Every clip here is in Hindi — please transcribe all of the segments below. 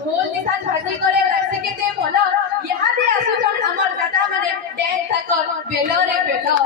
ढोल निशान भजी करे रक्सी के ते बोला यहाँ दे आसुचन हमर दादा माने डांस थाकर बेलो रे बेलो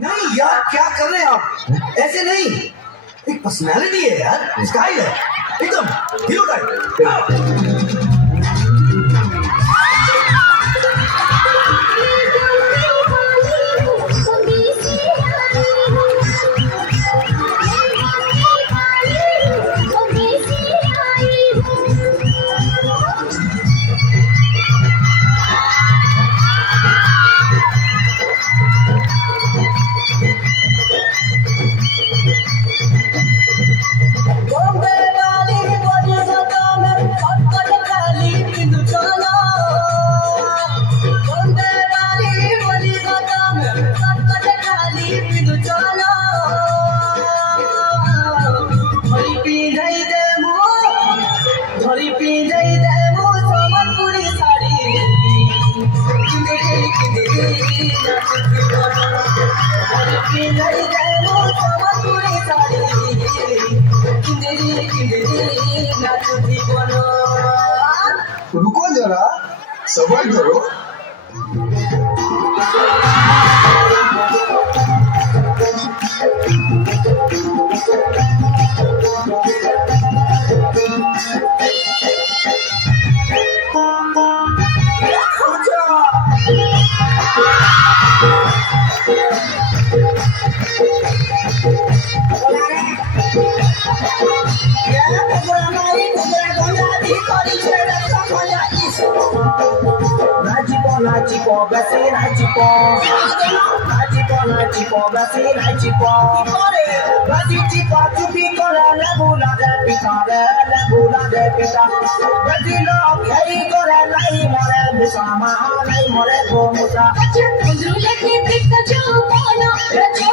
नहीं यार, क्या कर रहे हैं आप? ऐसे नहीं, एक पर्सनालिटी है यार, स्टाइल है, एकदम हीरो टाइप। रुको जरा, सबर करो। Nachipo, Badi chipa chupi kore lebula de pita lebula de pita. Badi log yei kore nai more musa ma nai more ko musa. Kachun kuzule ke pita jo mono rajo